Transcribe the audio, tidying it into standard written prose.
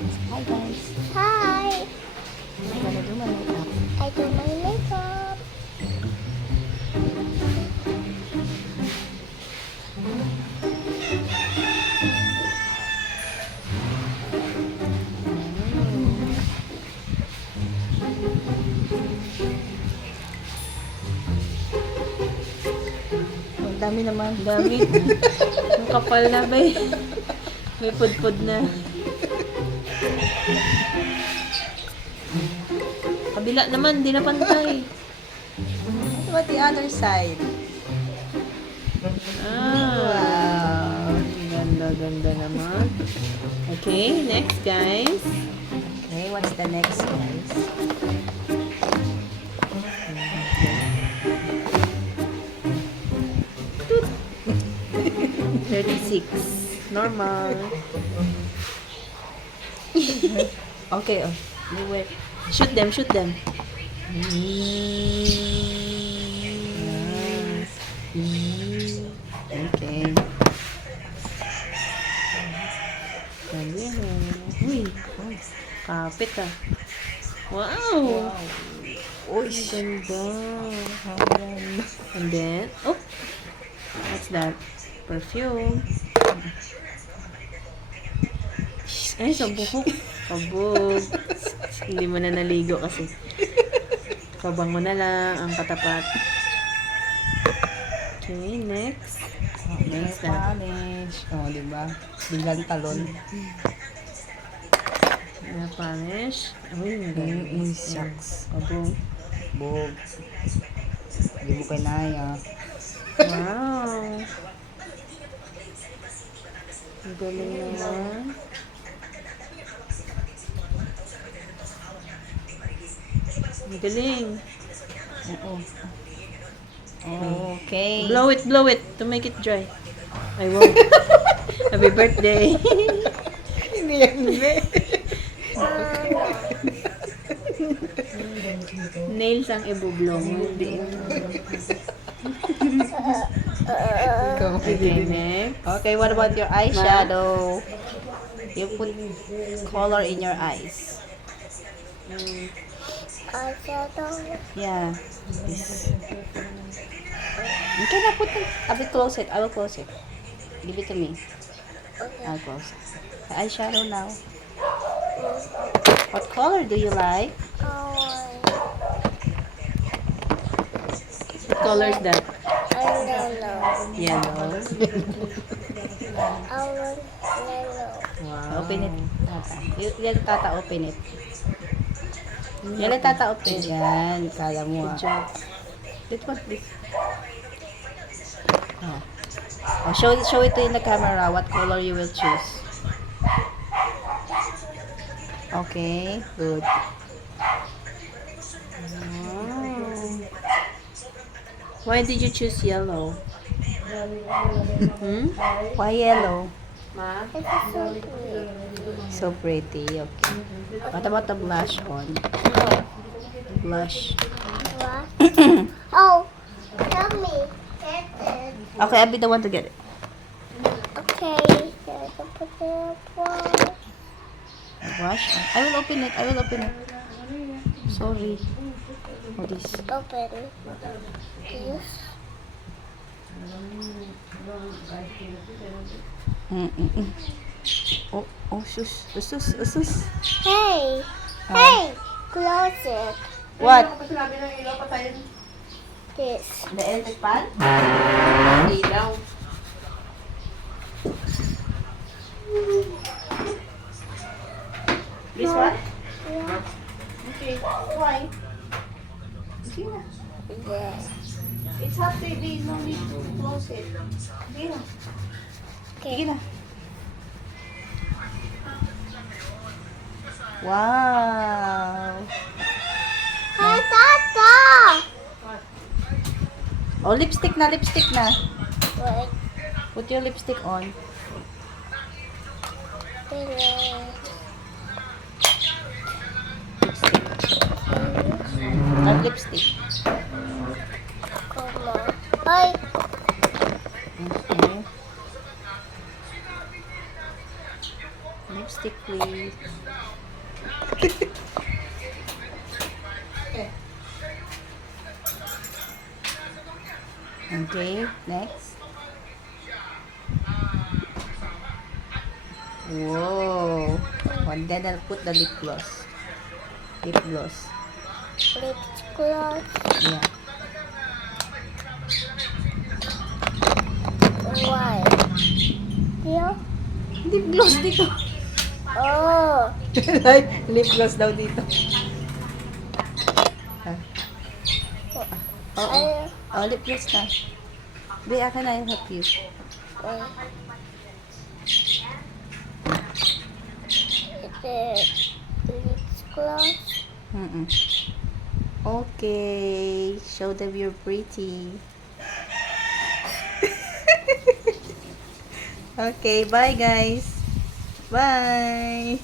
Hi guys. Hi. I'm gonna do my makeup. I do my makeup. Ang dami naman. Dami. Ang kapal na ba eh. May pudpud na. Kabila naman, di na pantay. What about the other side? Ah, ganda naman. Okay, next guys. Okay, what's the next guys? 36. Normal. Okay, oh. You wait. Shoot them, shoot them. Okay. Ganyan oh. Uy, kapit ah. Wow! Uy, Ganda. And then, oh! What's that? Perfume. Ay, sa buhok. Kabog. Hindi mo na naligo kasi. Kabango na lang ang katapat. Okay, next. Next polish. Oh, di ba? Biglang talon. Na polish. Uy, Mm, shucks. kabog. Bog. Hindi mo kinaya. Wow. Ang galing naman. Ang galing. Oo. Okay. Blow it to make it dry. I won't. Happy birthday. Hindi yan, hindi. Nails ang ibublong. Okay, next. Okay, what about your eyeshadow? You put color in your eyes. Eyeshadow. Yeah. This. You cannot put it. I will close it. I will close it. Give it to me. I'll close it. The eyeshadow now. What color do you like? Orange. What color is that? And yellow. Yellow. Orange. Yellow. Wow. Open it. Tata. Yan, Tata, open it. Yan, Tata, open. Yan, kala mo Good ah. job. This one, this. Oh. Oh, show it to in the camera what color you will choose. Okay, good. Wow. Why did you choose yellow? Hmm? Why yellow? Ma? It's so pretty. So pretty, okay. What about the blush on? Blush. What? Oh, tell me. Get it. Okay, I'll be the one to get it. Okay. There's a potato one. Blush on. I will open it. I will open it. Sorry. Oh, this. Open. This. Mm-mm. Oh, oh, sus. Sus, sus. Hey. Ah. Hey. Close it. What? This. The electric fan? Ilaw. This one? Yeah. Okay. Why? Sige na. Yes. It's hot, baby. No need to close it. Sige na. Sige Okay. na. Wow. Hey, Tata. Oh, lipstick na, lipstick na. Wait. Put your lipstick on. Wait. Add lipstick. Come on. Hey. Okay. Chopstick, please. Okay, next. Whoa. And then I'll put the lip gloss. Lip gloss. Lips close. Yeah. Why? Here? Lip gloss dito. Oh. Lip gloss daw dito. Oo. Oh, lip gloss na. Be, akin na yung help you. Lips close. Mm-mm. Okay. Show them you're pretty. Okay, bye guys. Bye.